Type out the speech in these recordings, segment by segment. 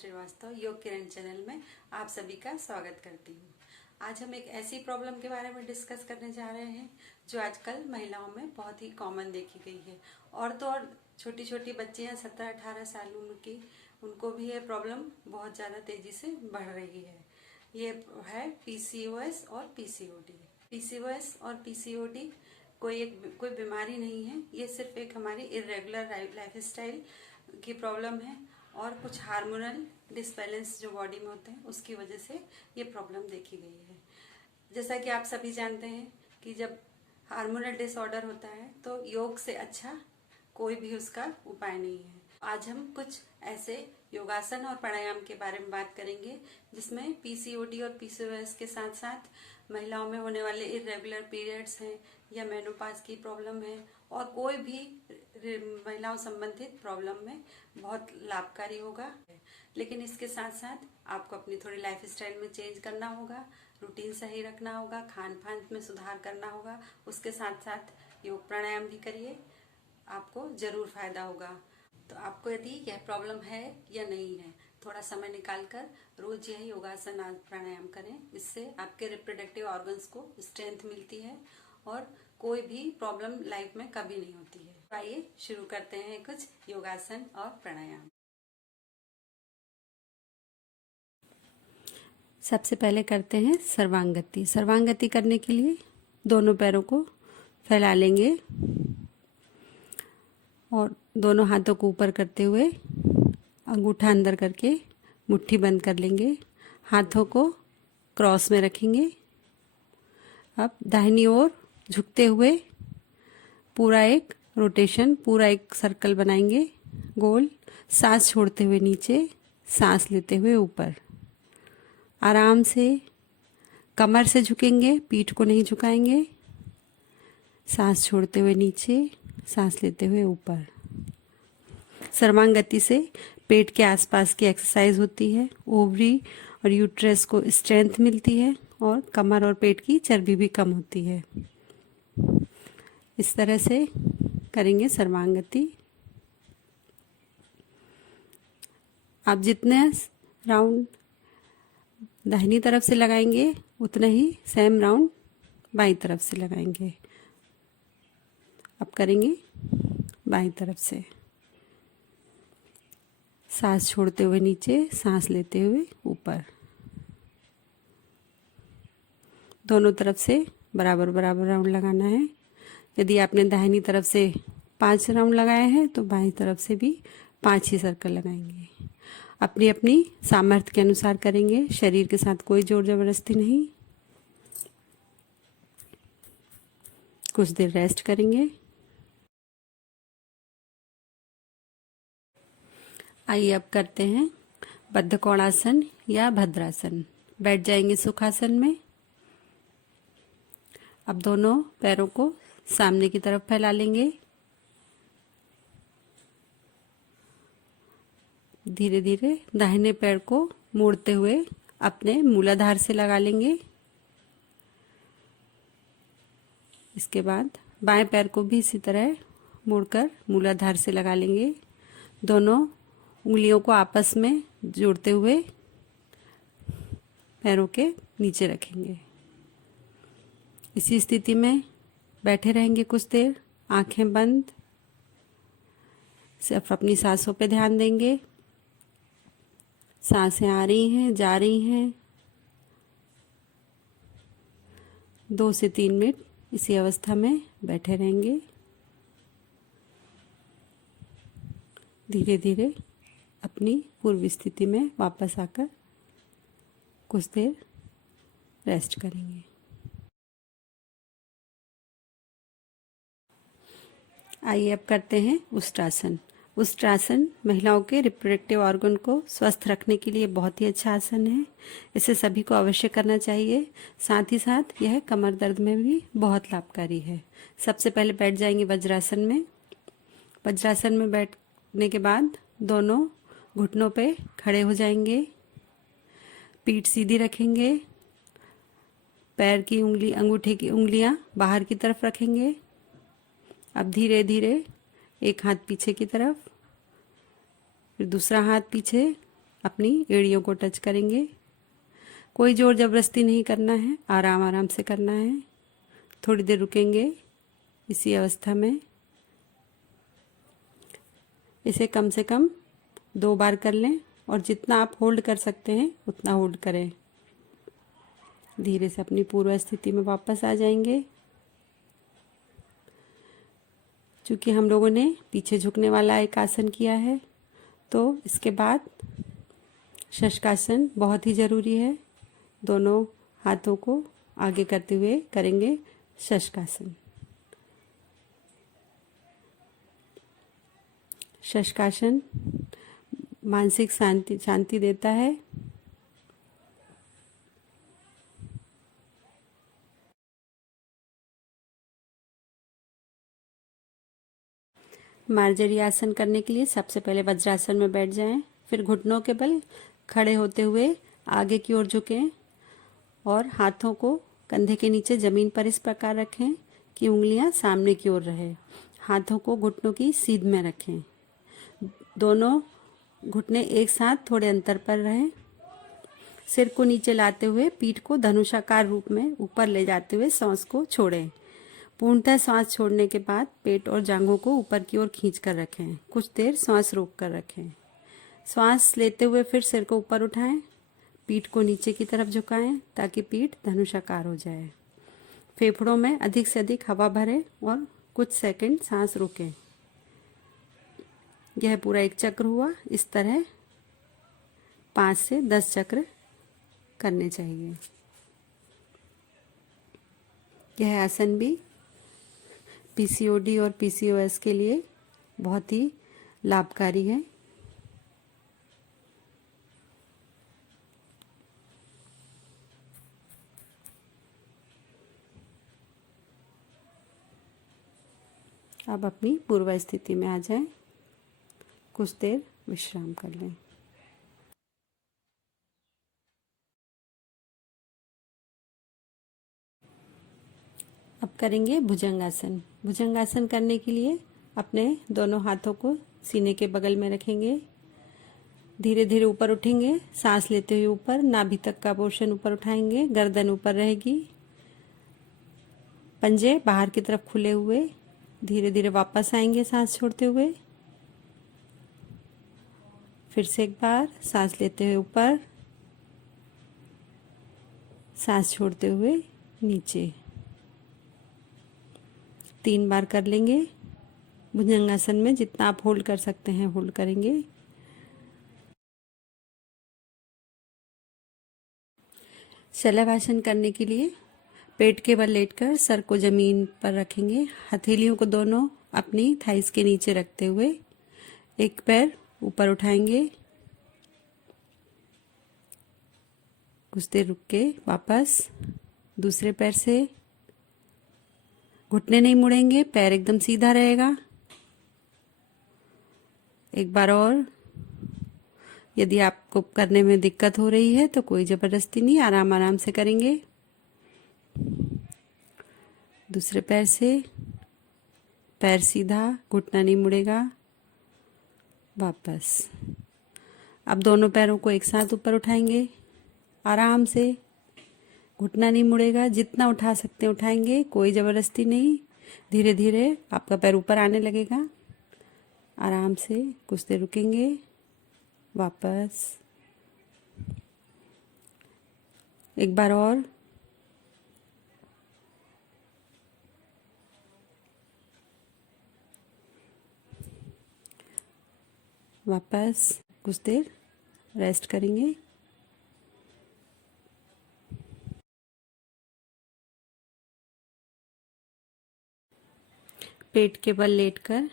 श्रीवास्तव योग किरण चैनल में आप सभी का स्वागत करती हूँ। आज हम एक ऐसी प्रॉब्लम के बारे में डिस्कस करने जा रहे हैं जो आजकल महिलाओं में बहुत ही कॉमन देखी गई है। और तो और छोटी छोटी बच्चियाँ 17-18 साल उम्र की, उनको भी ये प्रॉब्लम बहुत ज़्यादा तेज़ी से बढ़ रही है। ये है पीसीओएस और पीसीओडी। पीसीओएस और पीसीओडी कोई बीमारी नहीं है, ये सिर्फ एक हमारी इर्रेगुलर लाइफस्टाइल की प्रॉब्लम है और कुछ हार्मोनल डिसबैलेंस जो बॉडी में होते हैं उसकी वजह से ये प्रॉब्लम देखी गई है। जैसा कि आप सभी जानते हैं कि जब हार्मोनल डिसऑर्डर होता है तो योग से अच्छा कोई भी उसका उपाय नहीं है। आज हम कुछ ऐसे योगासन और प्राणायाम के बारे में बात करेंगे जिसमें पीसीओडी और पीसीओएस के साथ साथ महिलाओं में होने वाले इरेगुलर पीरियड्स हैं या मेनोपॉज की प्रॉब्लम है और कोई भी महिलाओं संबंधित प्रॉब्लम में बहुत लाभकारी होगा। लेकिन इसके साथ साथ आपको अपनी थोड़ी लाइफस्टाइल में चेंज करना होगा, रूटीन सही रखना होगा, खान पान में सुधार करना होगा। उसके साथ साथ योग प्राणायाम भी करिए, आपको जरूर फायदा होगा। तो आपको यदि यह प्रॉब्लम है या नहीं है, थोड़ा समय निकालकर रोज यह योगासन प्राणायाम करें। इससे आपके रिप्रोडक्टिव ऑर्गन्स को स्ट्रेंथ मिलती है और कोई भी प्रॉब्लम लाइफ में कभी नहीं होती है। आइए शुरू करते हैं कुछ योगासन और प्राणायाम। सबसे पहले करते हैं सर्वांगति। सर्वांगति करने के लिए दोनों पैरों को फैला लेंगे और दोनों हाथों को ऊपर करते हुए अंगूठा अंदर करके मुट्ठी बंद कर लेंगे। हाथों को क्रॉस में रखेंगे। अब दाहिनी ओर झुकते हुए पूरा एक रोटेशन, पूरा एक सर्कल बनाएंगे गोल। सांस छोड़ते हुए नीचे, सांस लेते हुए ऊपर। आराम से कमर से झुकेंगे, पीठ को नहीं झुकाएंगे। सांस छोड़ते हुए नीचे, सांस लेते हुए ऊपर। सर्वांगति से पेट के आसपास की एक्सरसाइज होती है, ओवरी और यूट्रस को स्ट्रेंथ मिलती है और कमर और पेट की चर्बी भी कम होती है। इस तरह से करेंगे सर्वांगति। आप जितने राउंड दाहिनी तरफ से लगाएंगे उतना ही सेम राउंड बाईं तरफ से लगाएंगे। अब करेंगे बाईं तरफ से। सांस छोड़ते हुए नीचे, सांस लेते हुए ऊपर। दोनों तरफ से बराबर बराबर राउंड लगाना है। यदि आपने दाहिनी तरफ से 5 राउंड लगाए हैं तो बाईं तरफ से भी 5 ही सर्कल लगाएंगे। अपनी अपनी सामर्थ्य के अनुसार करेंगे, शरीर के साथ कोई जोर जबरदस्ती नहीं। कुछ देर रेस्ट करेंगे। आइए अब करते हैं बद्ध कोणासन या भद्रासन। बैठ जाएंगे सुखासन में। अब दोनों पैरों को सामने की तरफ फैला लेंगे। धीरे धीरे दाहिने पैर को मोड़ते हुए अपने मूलाधार से लगा लेंगे। इसके बाद बाएं पैर को भी इसी तरह मोड़कर मूलाधार से लगा लेंगे। दोनों उंगलियों को आपस में जोड़ते हुए पैरों के नीचे रखेंगे। इसी स्थिति में बैठे रहेंगे कुछ देर, आंखें बंद। सिर्फ अपनी सांसों पे ध्यान देंगे। सांसें आ रही हैं, जा रही हैं। 2 से 3 मिनट इसी अवस्था में बैठे रहेंगे। धीरे धीरे अपनी पूर्व स्थिति में वापस आकर कुछ देर रेस्ट करेंगे। आइए अब करते हैं उष्ट्रासन। उष्ट्रासन महिलाओं के रिप्रोडक्टिव ऑर्गन को स्वस्थ रखने के लिए बहुत ही अच्छा आसन है। इसे सभी को अवश्य करना चाहिए। साथ ही साथ यह कमर दर्द में भी बहुत लाभकारी है। सबसे पहले बैठ जाएंगे वज्रासन में। वज्रासन में बैठने के बाद दोनों घुटनों पे खड़े हो जाएंगे। पीठ सीधी रखेंगे। पैर की उंगली, अंगूठे की उंगलियां बाहर की तरफ रखेंगे। अब धीरे धीरे एक हाथ पीछे की तरफ, फिर दूसरा हाथ पीछे अपनी एड़ियों को टच करेंगे। कोई जोर जबरदस्ती नहीं करना है, आराम आराम से करना है। थोड़ी देर रुकेंगे इसी अवस्था में। इसे कम से कम 2 बार कर लें और जितना आप होल्ड कर सकते हैं उतना होल्ड करें। धीरे से अपनी पूर्व स्थिति में वापस आ जाएंगे। चूँकि हम लोगों ने पीछे झुकने वाला एक आसन किया है, तो इसके बाद शशकासन बहुत ही ज़रूरी है। दोनों हाथों को आगे करते हुए करेंगे शशकासन। शशकासन मानसिक शांति देता है। मार्जरी आसन करने के लिए सबसे पहले वज्रासन में बैठ जाएं, फिर घुटनों के बल खड़े होते हुए आगे की ओर झुकें और हाथों को कंधे के नीचे जमीन पर इस प्रकार रखें कि उंगलियां सामने की ओर रहे। हाथों को घुटनों की सीध में रखें। दोनों घुटने एक साथ थोड़े अंतर पर रहें। सिर को नीचे लाते हुए पीठ को धनुषाकार रूप में ऊपर ले जाते हुए सांस को छोड़ें। पूर्णतः सांस छोड़ने के बाद पेट और जांघों को ऊपर की ओर खींच कर रखें। कुछ देर सांस रोक कर रखें। सांस लेते हुए फिर सिर को ऊपर उठाएं। पीठ को नीचे की तरफ झुकाएं ताकि पीठ धनुषाकार हो जाए। फेफड़ों में अधिक से अधिक हवा भरें और कुछ सेकंड सांस रोकें। यह पूरा एक चक्र हुआ। इस तरह 5 से 10 चक्र करने चाहिए। यह आसन भी पीसीओडी और पीसीओएस के लिए बहुत ही लाभकारी है। अब अपनी पूर्व स्थिति में आ जाएं। कुछ देर विश्राम कर लें। अब करेंगे भुजंगासन। भुजंगासन करने के लिए अपने दोनों हाथों को सीने के बगल में रखेंगे। धीरे धीरे ऊपर उठेंगे। सांस लेते हुए ऊपर नाभि तक का पोर्शन ऊपर उठाएंगे। गर्दन ऊपर रहेगी। पंजे बाहर की तरफ खुले हुए धीरे धीरे वापस आएंगे सांस छोड़ते हुए। फिर से एक बार सांस लेते हुए ऊपर, सांस छोड़ते हुए नीचे। 3 बार कर लेंगे। भुजंगासन में जितना आप होल्ड कर सकते हैं होल्ड करेंगे। शलभासन करने के लिए पेट के बल लेटकर सर को जमीन पर रखेंगे। हथेलियों को दोनों अपनी थाइस के नीचे रखते हुए एक पैर ऊपर उठाएंगे। कुछ देर रुक के वापस दूसरे पैर से। घुटने नहीं मुड़ेंगे, पैर एकदम सीधा रहेगा। एक बार और। यदि आपको करने में दिक्कत हो रही है तो कोई जबरदस्ती नहीं, आराम आराम से करेंगे। दूसरे पैर से, पैर सीधा, घुटना नहीं मुड़ेगा। वापस। अब दोनों पैरों को एक साथ ऊपर उठाएंगे आराम से। घुटना नहीं मुड़ेगा, जितना उठा सकते हैं उठाएंगे, कोई जबरदस्ती नहीं। धीरे धीरे आपका पैर ऊपर आने लगेगा। आराम से कुछ देर रुकेंगे। वापस। एक बार और। वापस कुछ देर रेस्ट करेंगे। पेट के बल लेटकर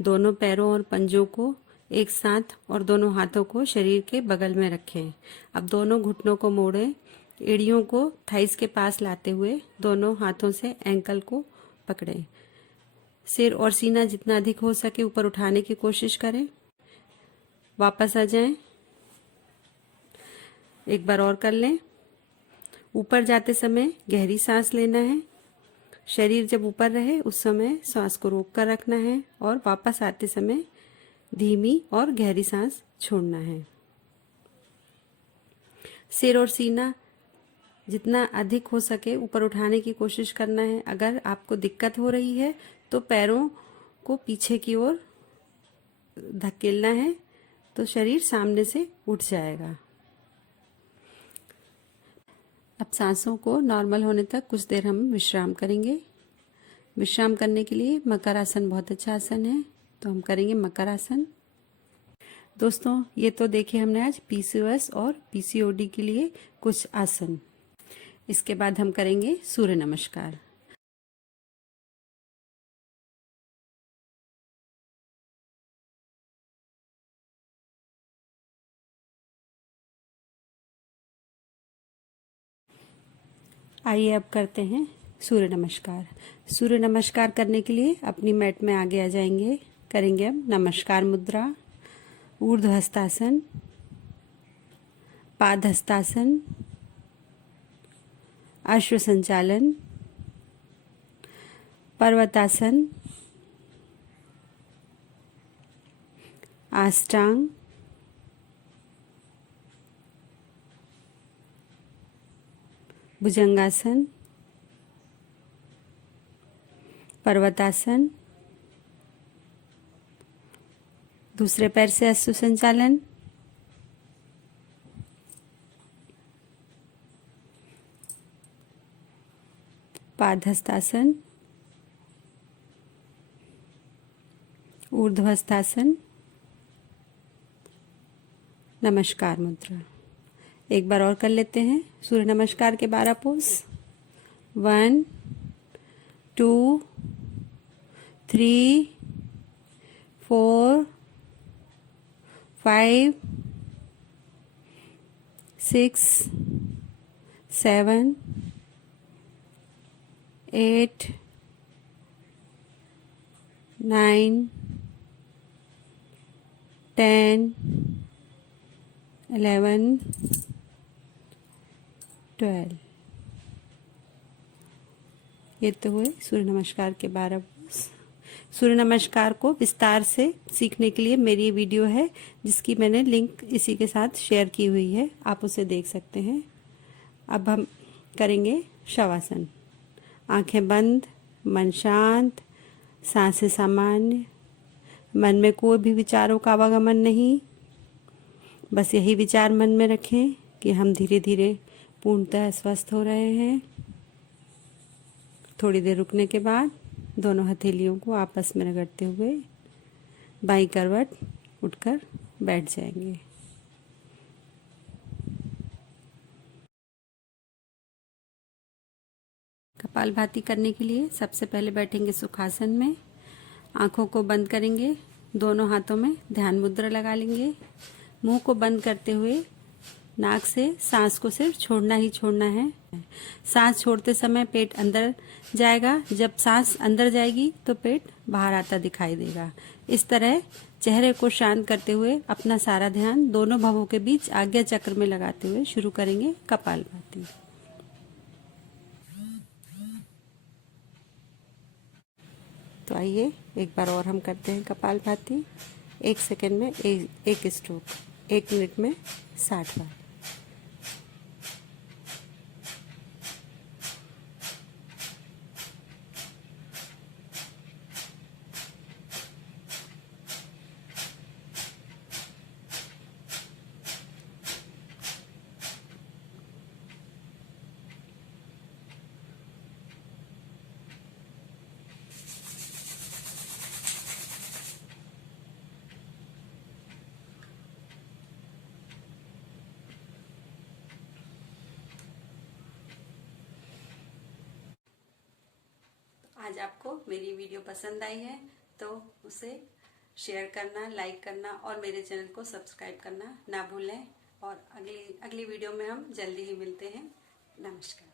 दोनों पैरों और पंजों को एक साथ और दोनों हाथों को शरीर के बगल में रखें। अब दोनों घुटनों को मोड़ें। एड़ियों को थाइस के पास लाते हुए दोनों हाथों से एंकल को पकड़ें। सिर और सीना जितना अधिक हो सके ऊपर उठाने की कोशिश करें। वापस आ जाएं। एक बार और कर लें। ऊपर जाते समय गहरी सांस लेना है। शरीर जब ऊपर रहे उस समय सांस को रोक कर रखना है और वापस आते समय धीमी और गहरी सांस छोड़ना है। सिर और सीना जितना अधिक हो सके ऊपर उठाने की कोशिश करना है। अगर आपको दिक्कत हो रही है तो पैरों को पीछे की ओर धकेलना है तो शरीर सामने से उठ जाएगा। अब सांसों को नॉर्मल होने तक कुछ देर हम विश्राम करेंगे। विश्राम करने के लिए मकर आसन बहुत अच्छा आसन है, तो हम करेंगे मकर आसन। दोस्तों, ये तो देखिए हमने आज पीसीओएस और पीसीओडी के लिए कुछ आसन। इसके बाद हम करेंगे सूर्य नमस्कार। आइए अब करते हैं सूर्य नमस्कार। सूर्य नमस्कार करने के लिए अपनी मैट में आगे आ जाएंगे। करेंगे अब नमस्कार मुद्रा, ऊर्ध्व हस्तासन, पाद हस्तासन, अश्व संचालन, पर्वतासन, आष्टांग, भुजंगासन, पर्वतासन, दूसरे पैर से अश्व संचालन, पाद हस्तासन, ऊर्ध्व हस्तासन, नमस्कार मुद्रा। एक बार और कर लेते हैं सूर्य नमस्कार के 12 पोज। 1 2 3 4 5 6 7 8 9 10 11 12। ये तो हुए सूर्य नमस्कार के 12 पोज। सूर्य नमस्कार को विस्तार से सीखने के लिए मेरी ये वीडियो है, जिसकी मैंने लिंक इसी के साथ शेयर की हुई है, आप उसे देख सकते हैं। अब हम करेंगे शवासन। आंखें बंद, मन शांत, सांसें सामान्य, मन में कोई भी विचारों का आवागमन नहीं। बस यही विचार मन में रखें कि हम धीरे धीरे पूर्णतः स्वस्थ हो रहे हैं। थोड़ी देर रुकने के बाद दोनों हथेलियों को आपस में रगड़ते हुए बाईं करवट उठकर बैठ जाएंगे। कपालभाति करने के लिए सबसे पहले बैठेंगे सुखासन में। आंखों को बंद करेंगे, दोनों हाथों में ध्यान मुद्रा लगा लेंगे। मुंह को बंद करते हुए नाक से सांस को सिर्फ छोड़ना ही छोड़ना है। सांस छोड़ते समय पेट अंदर जाएगा, जब सांस अंदर जाएगी तो पेट बाहर आता दिखाई देगा। इस तरह चेहरे को शांत करते हुए अपना सारा ध्यान दोनों भवों के बीच आज्ञा चक्र में लगाते हुए शुरू करेंगे कपालभाति। तो आइए एक बार और हम करते हैं कपालभाति। 1 सेकंड में एक स्ट्रोक, 1 मिनट में 60 बार। आज आपको मेरी वीडियो पसंद आई है तो उसे शेयर करना, लाइक करना और मेरे चैनल को सब्सक्राइब करना ना भूलें। और अगली वीडियो में हम जल्दी ही मिलते हैं। नमस्कार।